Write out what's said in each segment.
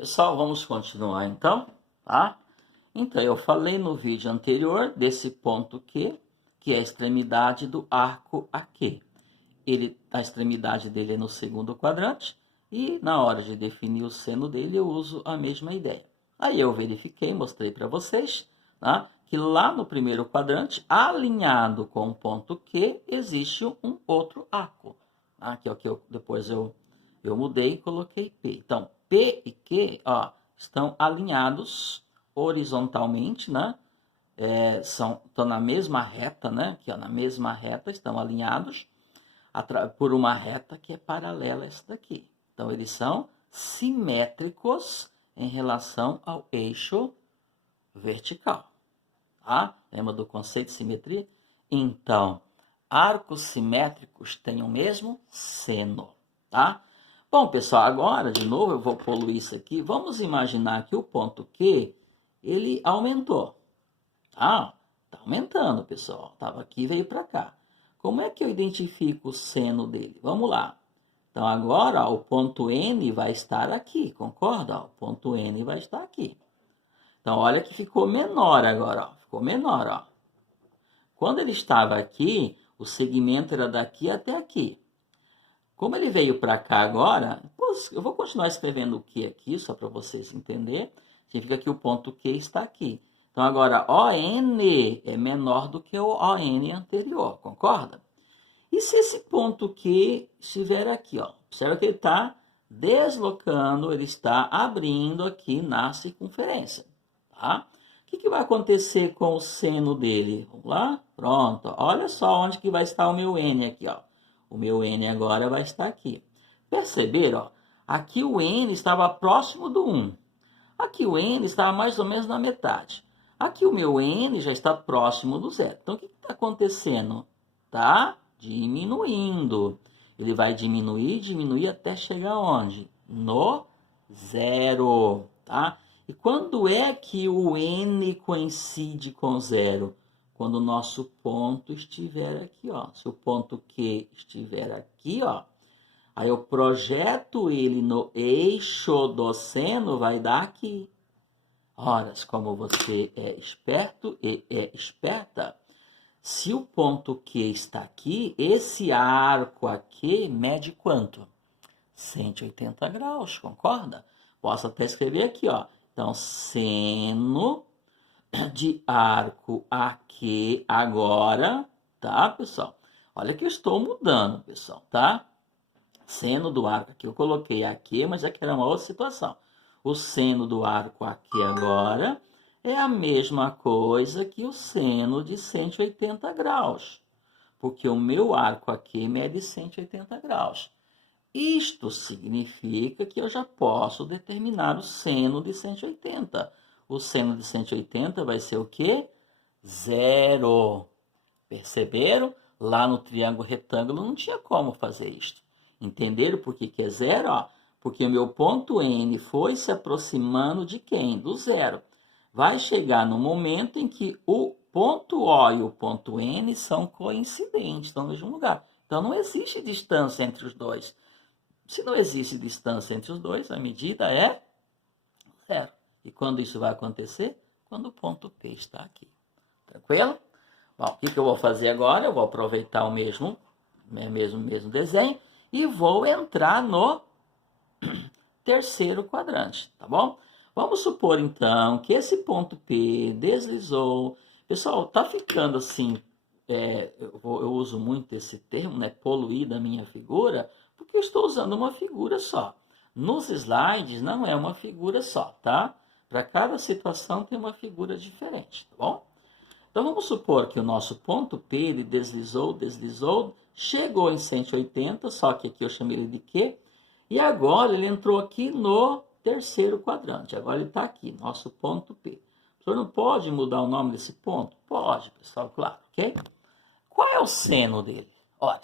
Pessoal, vamos continuar então, tá? Então, eu falei no vídeo anterior desse ponto Q, que é a extremidade do arco AQ. A extremidade dele é no segundo quadrante, e na hora de definir o seno dele eu uso a mesma ideia. Aí eu verifiquei, mostrei para vocês, tá? Que lá no primeiro quadrante, alinhado com o ponto Q, existe um outro arco, tá? Que é o que depois eu mudei e coloquei P. Então, P e Q, ó, estão alinhados horizontalmente, né? Estão na mesma reta, né? Aqui, ó, na mesma reta, estão alinhados por uma reta que é paralela a essa daqui. Então, eles são simétricos em relação ao eixo vertical. Tá? Lembra do conceito de simetria? Então, arcos simétricos têm o mesmo seno. Tá? Bom, pessoal, agora, de novo, eu vou poluir isso aqui. Vamos imaginar que o ponto Q, ele aumentou. Tá? Tá aumentando, pessoal. Estava aqui e veio para cá. Como é que eu identifico o seno dele? Vamos lá. Então, agora, ó, o ponto N vai estar aqui, concorda? Ó, o ponto N vai estar aqui. Então, olha que ficou menor agora, ó. Ficou menor, ó. Quando ele estava aqui, o segmento era daqui até aqui. Como ele veio para cá agora, eu vou continuar escrevendo o Q aqui, só para vocês entenderem. Significa que o ponto Q está aqui. Então, agora, ON é menor do que o ON anterior, concorda? E se esse ponto Q estiver aqui, ó, observa que ele está deslocando, ele está abrindo aqui na circunferência, tá? O que vai acontecer com o seno dele? Vamos lá? Pronto, olha só onde que vai estar o meu N aqui, ó. O meu N agora vai estar aqui. Perceberam? Ó? Aqui o N estava próximo do 1. Aqui o N estava mais ou menos na metade. Aqui o meu N já está próximo do zero. Então, o que está acontecendo? Está diminuindo. Ele vai diminuir até chegar onde? No zero, tá? E quando é que o N coincide com zero? Quando o nosso ponto estiver aqui, ó. Se o ponto Q estiver aqui, ó, aí eu projeto ele no eixo do seno, vai dar aqui. Ora, como você é esperto e é esperta, se o ponto Q está aqui, esse arco aqui mede quanto? 180 graus, concorda? Posso até escrever aqui, ó. Então, seno de arco aqui agora, tá, pessoal? Olha que eu estou mudando, pessoal, tá? Seno do arco aqui, eu coloquei aqui, mas aqui era uma outra situação. O seno do arco aqui agora é a mesma coisa que o seno de 180 graus, porque o meu arco aqui mede 180 graus. Isto significa que eu já posso determinar o seno de 180. O seno de 180 vai ser o quê? Zero. Perceberam? Lá no triângulo retângulo não tinha como fazer isto. Entenderam por que é zero? Ó, porque o meu ponto N foi se aproximando de quem? Do zero. Vai chegar no momento em que o ponto O e o ponto N são coincidentes, estão no mesmo lugar. Então não existe distância entre os dois. Se não existe distância entre os dois, a medida é zero. E quando isso vai acontecer? Quando o ponto P está aqui. Tranquilo? Bom, o que eu vou fazer agora? Eu vou aproveitar o mesmo desenho e vou entrar no terceiro quadrante, tá bom? Vamos supor, então, que esse ponto P deslizou. Pessoal, tá ficando assim, eu uso muito esse termo, né? Poluir da minha figura, porque eu estou usando uma figura só. Nos slides não é uma figura só, tá? Para cada situação tem uma figura diferente, tá bom? Então vamos supor que o nosso ponto P ele deslizou, chegou em 180, só que aqui eu chamei ele de Q, e agora ele entrou aqui no terceiro quadrante. Agora ele está aqui, nosso ponto P. O senhor não pode mudar o nome desse ponto? Pode, pessoal, claro, ok? Qual é o seno dele? Olha,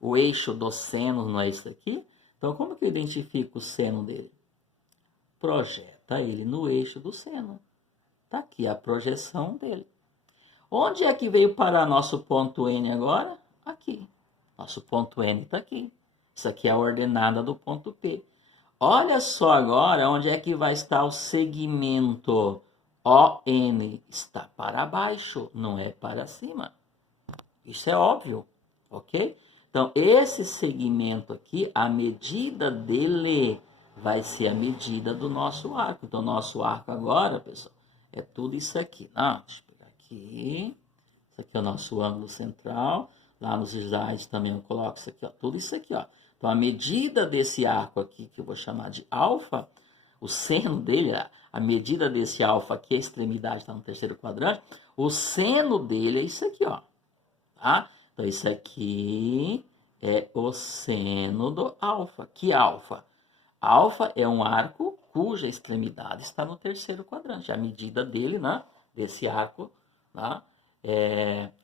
o eixo do seno não é isso aqui? Então como que eu identifico o seno dele? Projeta ele no eixo do seno. Está aqui a projeção dele. Onde é que veio parar nosso ponto N agora? Aqui. Nosso ponto N está aqui. Isso aqui é a ordenada do ponto P. Olha só agora onde é que vai estar o segmento ON. Está para baixo, não é para cima. Isso é óbvio, ok? Então, esse segmento aqui, a medida dele vai ser a medida do nosso arco. Então, nosso arco agora, pessoal, é tudo isso aqui. Deixa eu pegar aqui. Isso aqui é o nosso ângulo central. Lá nos slides também eu coloco isso aqui, ó. Tudo isso aqui, ó. Então, a medida desse arco aqui, que eu vou chamar de alfa, o seno dele, a medida desse alfa aqui, a extremidade está no terceiro quadrante, o seno dele é isso aqui, ó. Tá? Então, isso aqui é o seno do alfa. Que alfa? Alfa é um arco cuja extremidade está no terceiro quadrante. A medida dele, né, desse arco, né,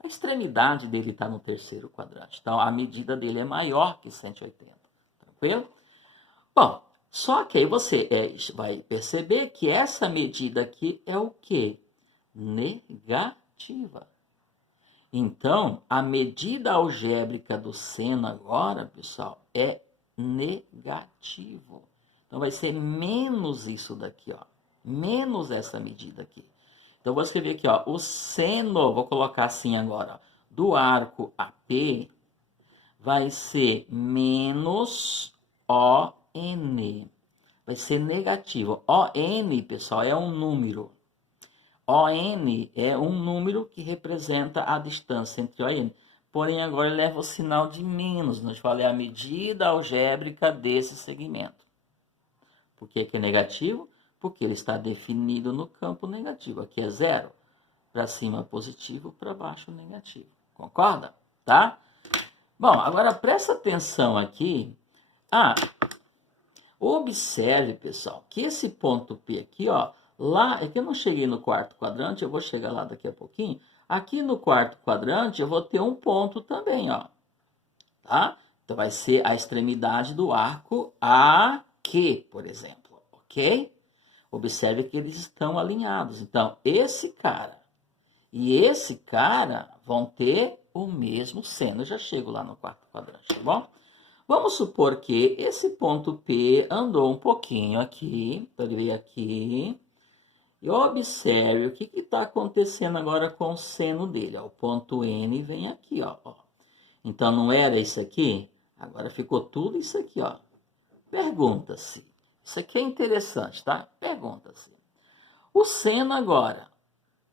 a extremidade dele está no terceiro quadrante. Então, a medida dele é maior que 180. Tranquilo? Bom, só que aí você vai perceber que essa medida aqui é o quê? Negativa. Então, a medida algébrica do seno agora, pessoal, é negativo. Então, vai ser menos isso daqui, ó. Menos essa medida aqui. Então, vou escrever aqui, ó. O seno, vou colocar assim agora, ó, do arco AP vai ser menos ON. Vai ser negativo. ON, pessoal, é um número. ON é um número que representa a distância entre O e N. Porém, agora ele leva o sinal de menos. Nós falamos a medida algébrica desse segmento. Por que é negativo? Porque ele está definido no campo negativo. Aqui é zero. Para cima positivo, para baixo negativo. Concorda? Tá? Bom, agora presta atenção aqui. Observe, pessoal, que esse ponto P aqui, ó, lá, é que eu não cheguei no quarto quadrante, eu vou chegar lá daqui a pouquinho. Aqui no quarto quadrante eu vou ter um ponto também, ó. Tá? Então vai ser a extremidade do arco AQ, por exemplo, ok? Observe que eles estão alinhados. Então, esse cara e esse cara vão ter o mesmo seno. Eu já chego lá no quarto quadrante, tá bom? Vamos supor que esse ponto P andou um pouquinho aqui, então ele veio aqui, e observe o que está acontecendo agora com o seno dele. Ó. O ponto N vem aqui, ó. Então não era isso aqui? Agora ficou tudo isso aqui, ó. Pergunta-se. Isso aqui é interessante, tá? Pergunta-se. O seno agora,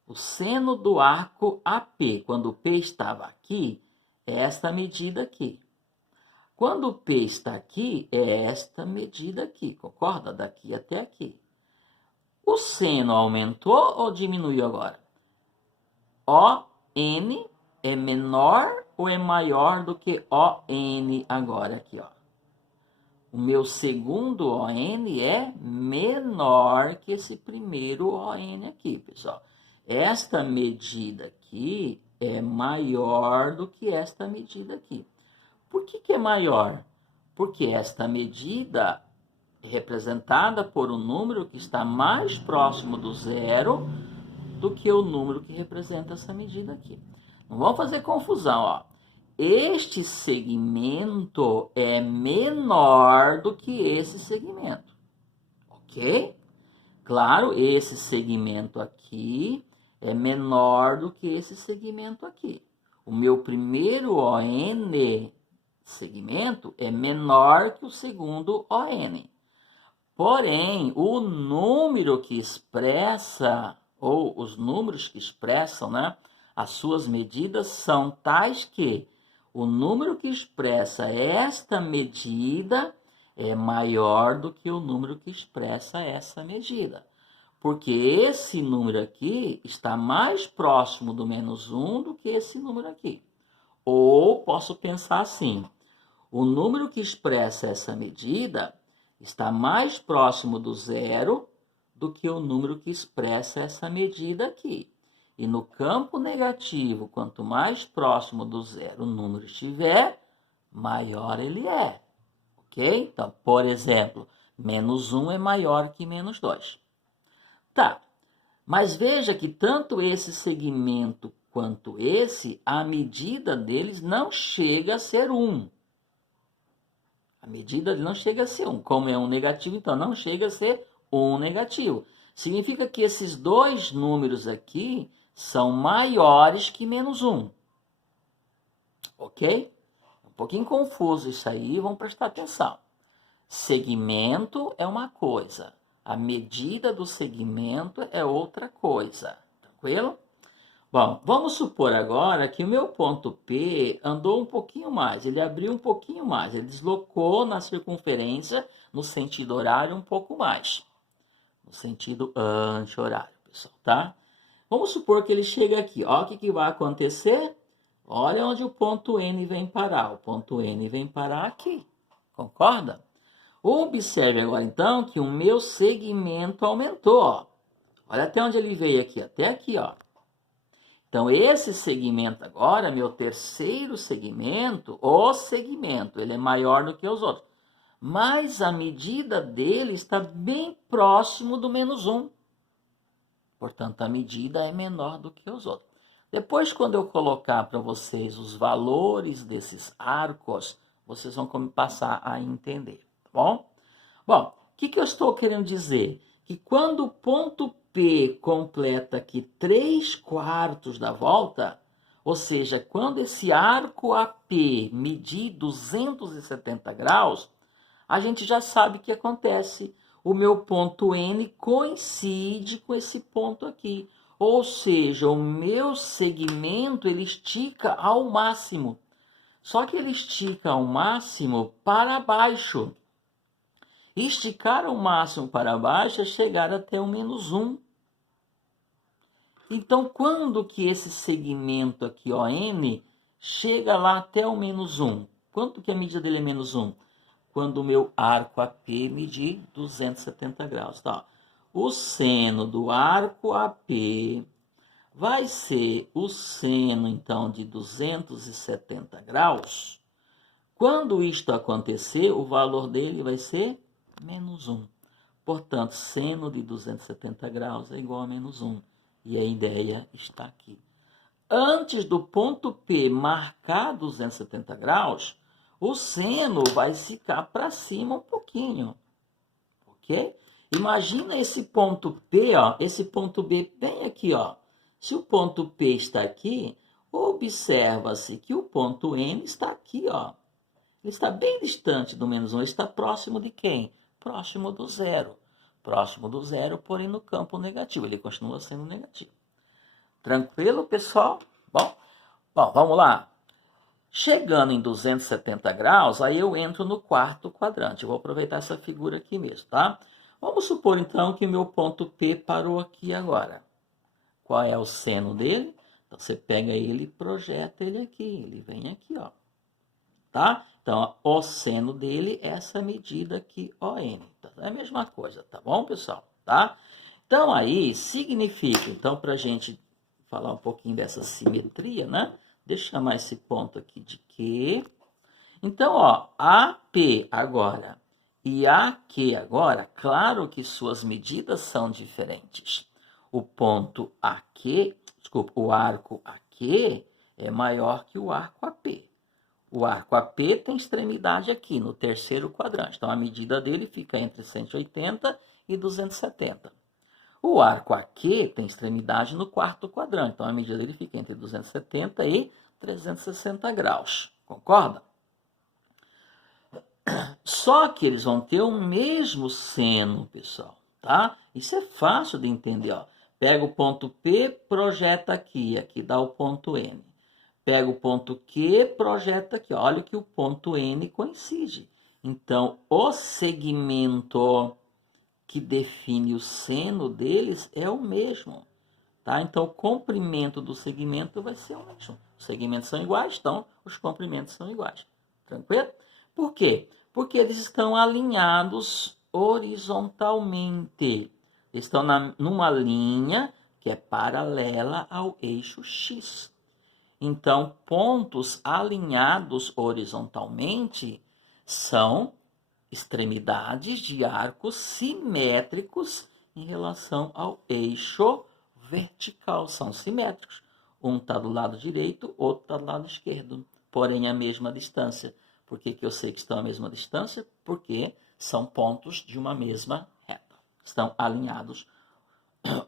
o seno do arco AP, quando o P estava aqui, é esta medida aqui. Quando o P está aqui, é esta medida aqui, concorda? Daqui até aqui. O seno aumentou ou diminuiu agora? ON é menor ou é maior do que ON agora aqui, ó? O meu segundo ON é menor que esse primeiro ON aqui, pessoal. Esta medida aqui é maior do que esta medida aqui. Por que é maior? Porque esta medida é representada por um número que está mais próximo do zero do que o número que representa essa medida aqui. Não vamos fazer confusão, ó. Este segmento é menor do que esse segmento, ok? Claro, esse segmento aqui é menor do que esse segmento aqui. O meu primeiro ON segmento é menor que o segundo ON. Porém, o número que expressa, ou os números que expressam, né, as suas medidas são tais que o número que expressa esta medida é maior do que o número que expressa essa medida. Porque esse número aqui está mais próximo do menos 1 do que esse número aqui. Ou posso pensar assim, o número que expressa essa medida está mais próximo do zero do que o número que expressa essa medida aqui. E no campo negativo, quanto mais próximo do zero o número estiver, maior ele é. Ok? Então, por exemplo, menos 1 é maior que menos 2. Tá, mas veja que tanto esse segmento quanto esse, a medida deles não chega a ser 1. A medida não chega a ser 1. Como é um negativo, então não chega a ser 1 negativo. Significa que esses dois números aqui são maiores que menos 1. Ok? Um pouquinho confuso isso aí, vamos prestar atenção. Segmento é uma coisa, a medida do segmento é outra coisa. Tranquilo? Bom, vamos supor agora que o meu ponto P andou um pouquinho mais, ele abriu um pouquinho mais, ele deslocou na circunferência no sentido horário um pouco mais. No sentido anti-horário, pessoal, tá? Vamos supor que ele chega aqui. Ó, o que vai acontecer? Olha onde o ponto N vem parar. O ponto N vem parar aqui. Concorda? Observe agora, então, que o meu segmento aumentou. Ó. Olha até onde ele veio aqui. Até aqui, ó. Então, esse segmento agora, meu terceiro segmento, o segmento, ele é maior do que os outros. Mas a medida dele está bem próximo do menos 1. Portanto, a medida é menor do que os outros. Depois, quando eu colocar para vocês os valores desses arcos, vocês vão passar a entender, tá bom? Bom, o que eu estou querendo dizer? Que quando o ponto P completa aqui 3/4 da volta, ou seja, quando esse arco AP medir 270 graus, a gente já sabe o que acontece. O meu ponto N coincide com esse ponto aqui. Ou seja, o meu segmento ele estica ao máximo. Só que ele estica ao máximo para baixo. Esticar ao máximo para baixo é chegar até o menos 1. Então, quando que esse segmento aqui, ó, N, chega lá até o menos 1? Quanto que a medida dele é menos 1? Quando o meu arco AP medir 270 graus. Tá? O seno do arco AP vai ser o seno, então, de 270 graus. Quando isto acontecer, o valor dele vai ser menos 1. Portanto, seno de 270 graus é igual a menos 1. E a ideia está aqui. Antes do ponto P marcar 270 graus, o seno vai ficar para cima um pouquinho. Ok? Imagina esse ponto P, ó, esse ponto B bem aqui, ó. Se o ponto P está aqui, observa-se que o ponto N está aqui, ó. Ele está bem distante do menos 1. Ele está próximo de quem? Próximo do zero. Próximo do zero, porém no campo negativo. Ele continua sendo negativo. Tranquilo, pessoal? Bom, vamos lá. Chegando em 270 graus, aí eu entro no quarto quadrante. Eu vou aproveitar essa figura aqui mesmo, tá? Vamos supor, então, que o meu ponto P parou aqui agora. Qual é o seno dele? Então, você pega ele e projeta ele aqui. Ele vem aqui, ó. Tá? Então, o seno dele é essa medida aqui, ON. Então, é a mesma coisa, tá bom, pessoal? Tá? Então, aí, significa, então, para a gente falar um pouquinho dessa simetria, né? Deixa eu chamar esse ponto aqui de Q. Então, ó, AP agora e AQ agora, claro que suas medidas são diferentes. O ponto AQ, desculpa, o arco AQ é maior que o arco AP. O arco AP tem extremidade aqui, no terceiro quadrante. Então, a medida dele fica entre 180 e 270. O arco AQ tem extremidade no quarto quadrante. Então, a medida dele fica entre 270 e 360 graus. Concorda? Só que eles vão ter o mesmo seno, pessoal. Tá? Isso é fácil de entender. Ó. Pega o ponto P, projeta aqui. Aqui dá o ponto N. Pega o ponto Q, projeta aqui. Olha que o ponto N coincide. Então, o segmento que define o seno deles é o mesmo. Tá? Então, o comprimento do segmento vai ser o mesmo. Os segmentos são iguais, então os comprimentos são iguais. Tranquilo? Por quê? Porque eles estão alinhados horizontalmente. Eles estão numa linha que é paralela ao eixo X. Então, pontos alinhados horizontalmente são extremidades de arcos simétricos em relação ao eixo vertical. São simétricos. Um está do lado direito, outro está do lado esquerdo, porém a mesma distância. Por que eu sei que estão à mesma distância? Porque são pontos de uma mesma reta. Estão alinhados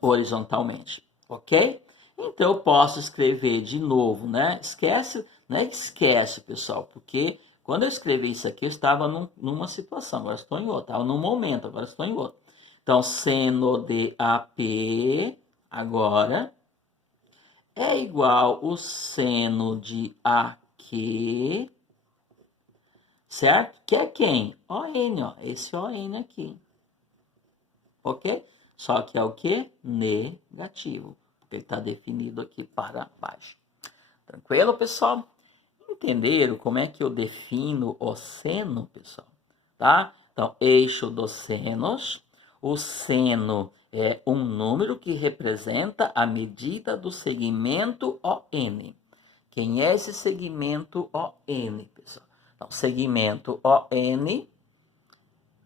horizontalmente, ok? Então, eu posso escrever de novo, né? Esquece, não é esquece, pessoal, porque quando eu escrevi isso aqui, eu estava numa situação, agora estou em outra. Estava num momento, agora estou em outro. Então, seno de AP, agora, é igual o seno de AQ, certo? Que é quem? ON, ó. Esse ON aqui. Ok? Só que é o que? Negativo. Porque ele está definido aqui para baixo. Tranquilo, pessoal? Entenderam como é que eu defino o seno, pessoal? Tá? Então, eixo dos senos. O seno é um número que representa a medida do segmento ON. Quem é esse segmento ON, pessoal? Então, segmento ON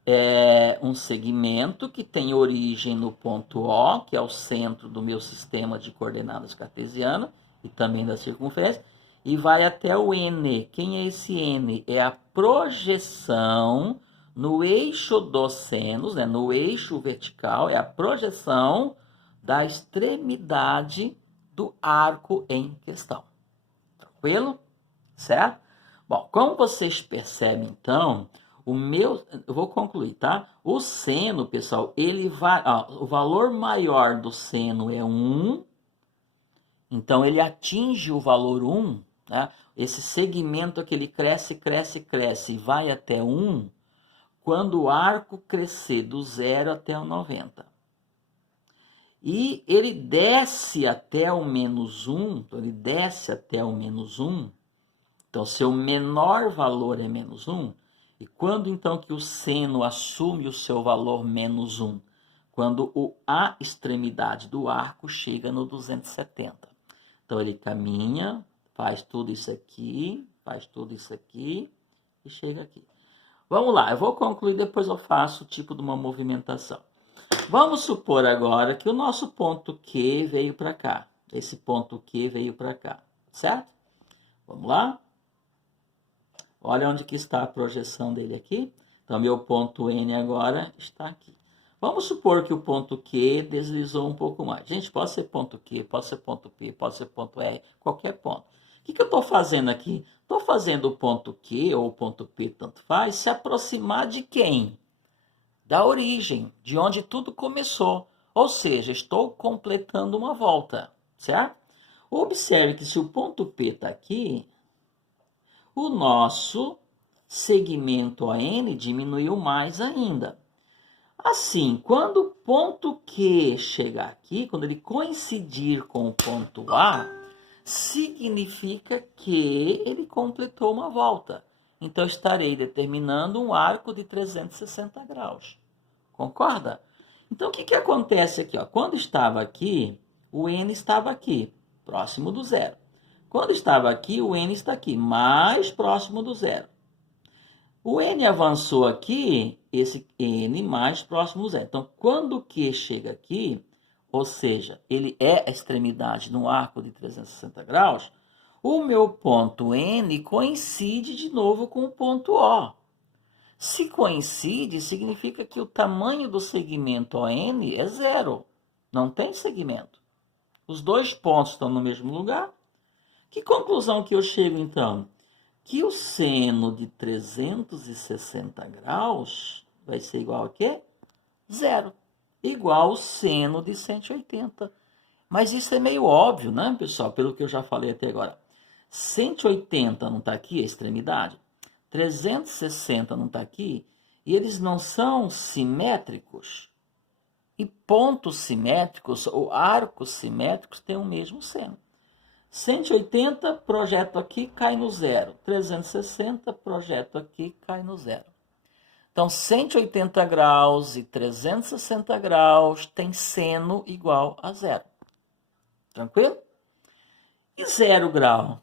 é um segmento que tem origem no ponto O, que é o centro do meu sistema de coordenadas cartesiana e também da circunferência, e vai até o N. Quem é esse N? É a projeção no eixo dos senos, né? No eixo vertical, é a projeção da extremidade do arco em questão. Tranquilo? Certo? Bom, como vocês percebem, então, eu vou concluir, tá? O seno, pessoal, ele vai, o valor maior do seno é 1, então ele atinge o valor 1, né? Esse segmento que ele cresce, cresce, cresce e vai até 1, quando o arco crescer do 0 até o 90. E ele desce até o menos 1, então ele desce até o menos 1, então, seu menor valor é menos 1. E quando então que o seno assume o seu valor menos 1? Quando a extremidade do arco chega no 270. Então, ele caminha, faz tudo isso aqui, faz tudo isso aqui e chega aqui. Vamos lá, eu vou concluir, depois eu faço o tipo de uma movimentação. Vamos supor agora que o nosso ponto Q veio para cá. Esse ponto Q veio para cá, certo? Vamos lá? Olha onde que está a projeção dele aqui. Então, meu ponto N agora está aqui. Vamos supor que o ponto Q deslizou um pouco mais. Gente, pode ser ponto Q, pode ser ponto P, pode ser ponto R, qualquer ponto. O que eu estou fazendo aqui? Estou fazendo o ponto Q ou o ponto P, tanto faz, se aproximar de quem? Da origem, de onde tudo começou. Ou seja, estou completando uma volta, certo? Observe que se o ponto P está aqui, o nosso segmento ON diminuiu mais ainda. Assim, quando o ponto Q chegar aqui, quando ele coincidir com o ponto A, significa que ele completou uma volta. Então, estarei determinando um arco de 360 graus. Concorda? Então, o que acontece aqui? Quando estava aqui, o N estava aqui, próximo do zero. Quando estava aqui, o N está aqui, mais próximo do zero. O N avançou aqui, esse N mais próximo do zero. Então, quando o Q chega aqui, ou seja, ele é a extremidade no arco de 360 graus, o meu ponto N coincide de novo com o ponto O. Se coincide, significa que o tamanho do segmento ON é zero. Não tem segmento. Os dois pontos estão no mesmo lugar. Que conclusão que eu chego, então? Que o seno de 360 graus vai ser igual a quê? Zero. Igual ao seno de 180. Mas isso é meio óbvio, né, pessoal? Pelo que eu já falei até agora. 180 não está aqui, a extremidade. 360 não está aqui. E eles não são simétricos. E pontos simétricos, ou arcos simétricos, têm o mesmo seno. 180, projeto aqui, cai no zero. 360, projeto aqui, cai no zero. Então, 180 graus e 360 graus tem seno igual a zero. Tranquilo? E 0 grau?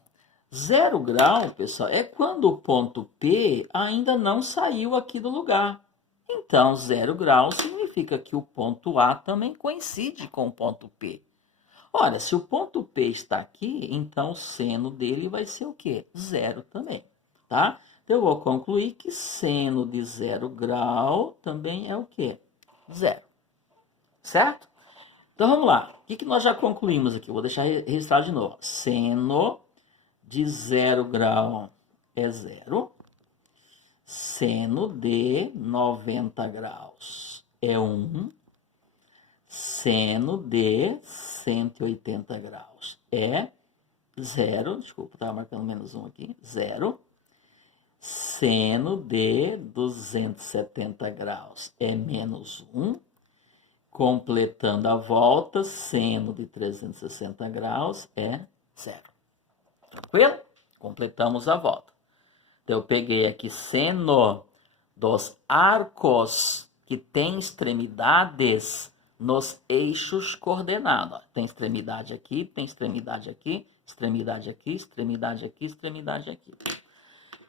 0 grau, pessoal, é quando o ponto P ainda não saiu aqui do lugar. Então, 0 grau significa que o ponto A também coincide com o ponto P. Ora, se o ponto P está aqui, então o seno dele vai ser o quê? Zero também, tá? Então, eu vou concluir que seno de 0 grau também é o quê? 0. Certo? Então, vamos lá. O que nós já concluímos aqui? Vou deixar registrado de novo. Seno de 0 grau é 0. Seno de 90 graus é 1. Seno de 180 graus é 0. Desculpa, estava marcando menos 1 aqui. 0. Seno de 270 graus é menos 1. Completando a volta, seno de 360 graus é 0. Tranquilo? Completamos a volta. Então, eu peguei aqui seno dos arcos que tem extremidades nos eixos coordenados. Tem extremidade aqui, tem extremidade aqui, extremidade aqui, extremidade aqui, extremidade aqui.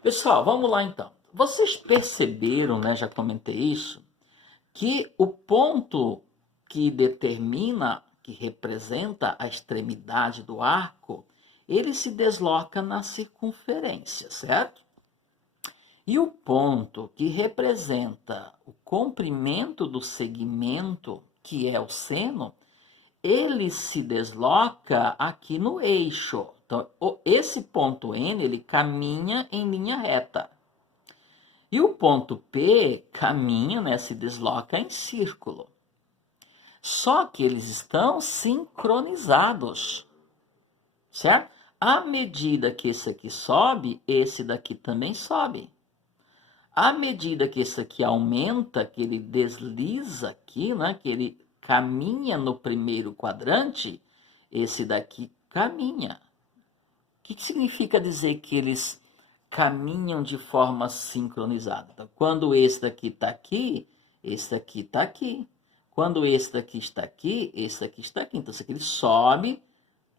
Pessoal, vamos lá então. Vocês perceberam, né, já comentei isso, que o ponto que determina, que representa a extremidade do arco, ele se desloca na circunferência, certo? E o ponto que representa o comprimento do segmento, que é o seno, ele se desloca aqui no eixo. Então, esse ponto N, ele caminha em linha reta. E o ponto P caminha, né, se desloca em círculo. Só que eles estão sincronizados, certo? À medida que esse aqui sobe, esse daqui também sobe. À medida que esse aqui aumenta, que ele desliza aqui, né, que ele caminha no primeiro quadrante, esse daqui caminha. O que significa dizer que eles caminham de forma sincronizada? Então, quando esse daqui está aqui, esse daqui está aqui. Quando esse daqui está aqui, esse daqui está aqui. Então, esse aqui ele sobe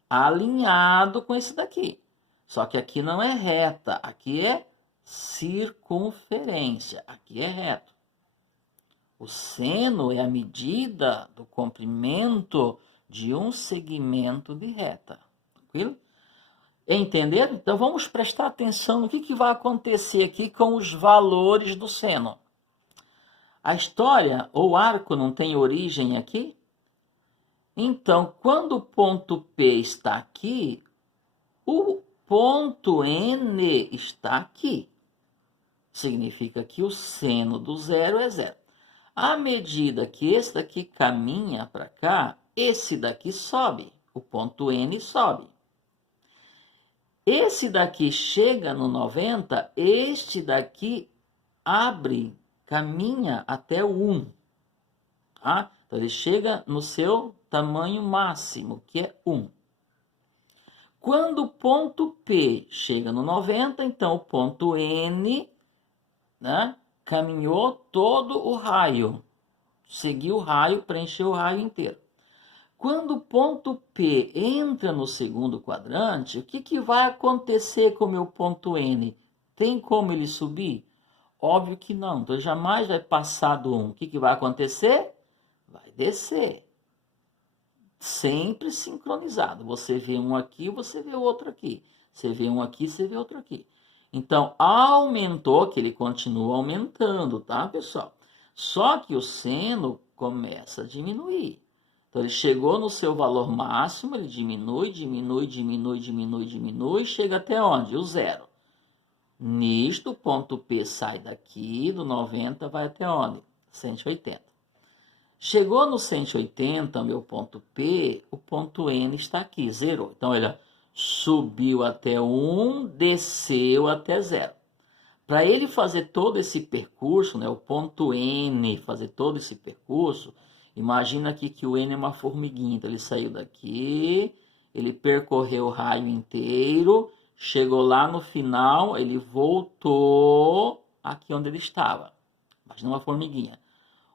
alinhado com esse daqui. Só que aqui não é reta, aqui é circunferência, aqui é reto. O seno é a medida do comprimento de um segmento de reta. Tranquilo? Entenderam? Então, vamos prestar atenção no que vai acontecer aqui com os valores do seno. A história, ou arco, não tem origem aqui? Então, quando o ponto P está aqui, o ponto N está aqui. Significa que o seno do 0 é 0. À medida que esse daqui caminha para cá, esse daqui sobe. O ponto N sobe. Esse daqui chega no 90, este daqui abre, caminha até o 1. Tá? Então, ele chega no seu tamanho máximo, que é 1. Quando o ponto P chega no 90, então o ponto N, né, caminhou todo o raio. Seguiu o raio, preencheu o raio inteiro. Quando o ponto P entra no segundo quadrante, o que vai acontecer com o meu ponto N? Tem como ele subir? Óbvio que não. Então, jamais vai passar do 1. O que vai acontecer? Vai descer. Sempre sincronizado. Você vê um aqui, você vê outro aqui. Você vê um aqui, você vê outro aqui. Então, aumentou, que ele continua aumentando, tá, pessoal? Só que o seno começa a diminuir. Então, ele chegou no seu valor máximo, ele diminui, diminui, diminui, diminui, diminui, chega até onde? O 0. Nisto, o ponto P sai daqui, do 90, vai até onde? 180. Chegou no 180, meu ponto P, o ponto N está aqui, zerou. Então, ele subiu até 1, desceu até 0. Para ele fazer todo esse percurso, né, o ponto N fazer todo esse percurso, imagina aqui que o N é uma formiguinha. Então, ele saiu daqui, ele percorreu o raio inteiro, chegou lá no final, ele voltou aqui onde ele estava. Imagina uma formiguinha.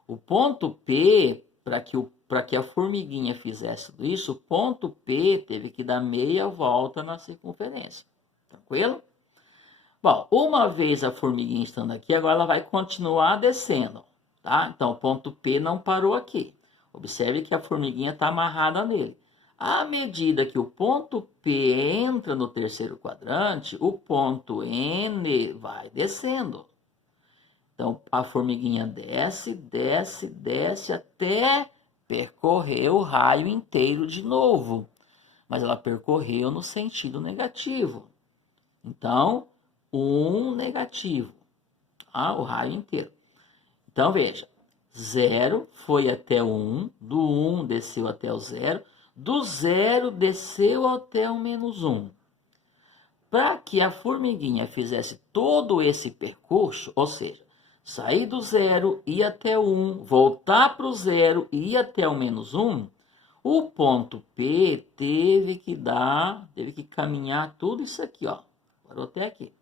O ponto P, para que a formiguinha fizesse tudo isso, o ponto P teve que dar meia volta na circunferência. Tranquilo? Bom, uma vez a formiguinha estando aqui, agora ela vai continuar descendo. Tá? Então, o ponto P não parou aqui. Observe que a formiguinha está amarrada nele. À medida que o ponto P entra no terceiro quadrante, o ponto N vai descendo. Então, a formiguinha desce, desce, desce até percorrer o raio inteiro de novo. Mas ela percorreu no sentido negativo. Então, 1 negativo. O raio inteiro. Então, veja. 0 foi até o 1, do 1 desceu até o 0, do 0 desceu até o menos 1. Para que a formiguinha fizesse todo esse percurso, ou seja, sair do 0, ir até o 1, voltar para o 0 e ir até o menos 1, o ponto P teve que caminhar tudo isso aqui, ó. Parou até aqui.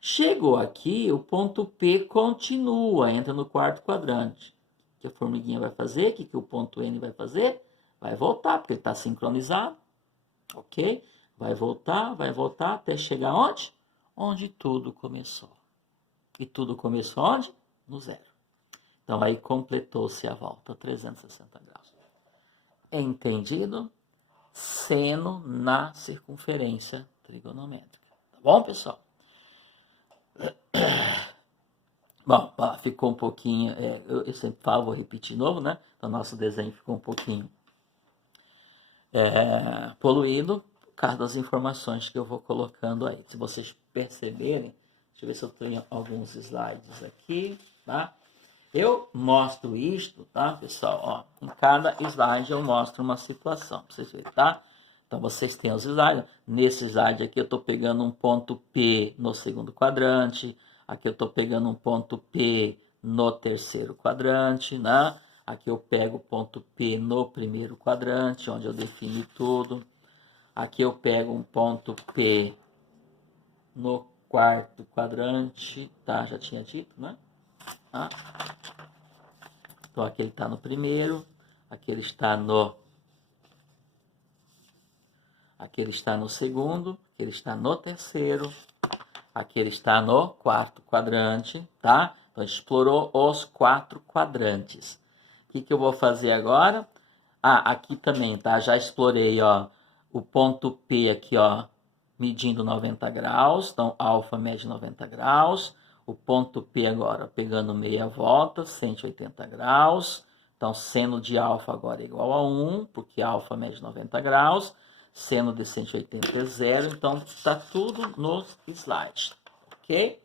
Chegou aqui, o ponto P continua, entra no quarto quadrante. O que a formiguinha vai fazer? O que o ponto N vai fazer? Vai voltar, porque ele está sincronizado. Ok? Vai voltar até chegar onde? Onde tudo começou. E tudo começou onde? No 0. Então aí completou-se a volta, 360 graus. Entendido? Seno na circunferência trigonométrica. Tá bom, pessoal? Bom, ficou um pouquinho, eu sempre falo, vou repetir de novo, né? Então, nosso desenho ficou um pouquinho poluído por causa das informações que eu vou colocando aí. Se vocês perceberem, deixa eu ver se eu tenho alguns slides aqui, tá? Eu mostro isto, tá, pessoal? Ó, em cada slide eu mostro uma situação, para vocês verem, tá? Então, vocês têm os slides. Nesse slide aqui eu estou pegando um ponto P no segundo quadrante. Aqui eu estou pegando um ponto P no terceiro quadrante, né? Aqui eu pego o ponto P no primeiro quadrante, onde eu defini tudo. Aqui eu pego um ponto P no quarto quadrante, tá? Já tinha dito, né? Tá? Então, aqui ele está no primeiro, aqui ele está no segundo, aqui ele está no terceiro, aqui ele está no quarto quadrante, tá? Então, a gente explorou os 4 quadrantes. O que eu vou fazer agora? Aqui também, tá? Já explorei, ó, o ponto P aqui, ó, medindo 90 graus. Então, alfa mede 90 graus. O ponto P agora, pegando meia volta, 180 graus. Então, seno de alfa agora é igual a 1, porque alfa mede 90 graus. Seno de 180 é 0. Então, está tudo nos slides, ok?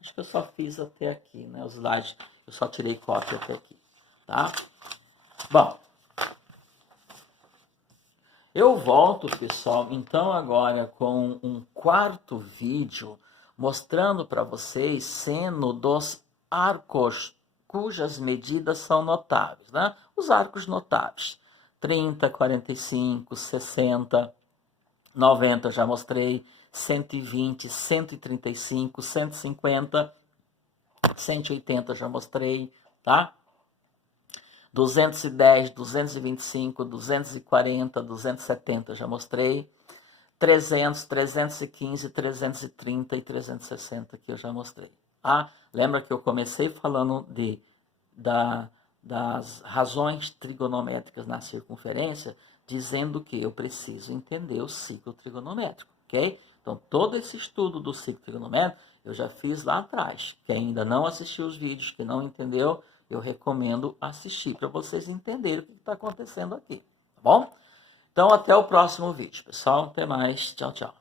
Acho que eu só fiz até aqui, né? Os slides, eu só tirei cópia até aqui, tá? Bom, eu volto, pessoal, então agora com um quarto vídeo mostrando para vocês seno dos arcos cujas medidas são notáveis, né? Os arcos notáveis, 30, 45, 60, 90 já mostrei, 120, 135, 150, 180 já mostrei, tá? 210, 225, 240, 270 já mostrei. 300, 315, 330 e 360 que eu já mostrei. Lembra que eu comecei falando das razões trigonométricas na circunferência, dizendo que eu preciso entender o ciclo trigonométrico, ok? Então, todo esse estudo do ciclo trigonométrico eu já fiz lá atrás. Quem ainda não assistiu os vídeos, que não entendeu, eu recomendo assistir para vocês entenderem o que está acontecendo aqui, tá bom? Então, até o próximo vídeo, pessoal. Até mais. Tchau, tchau.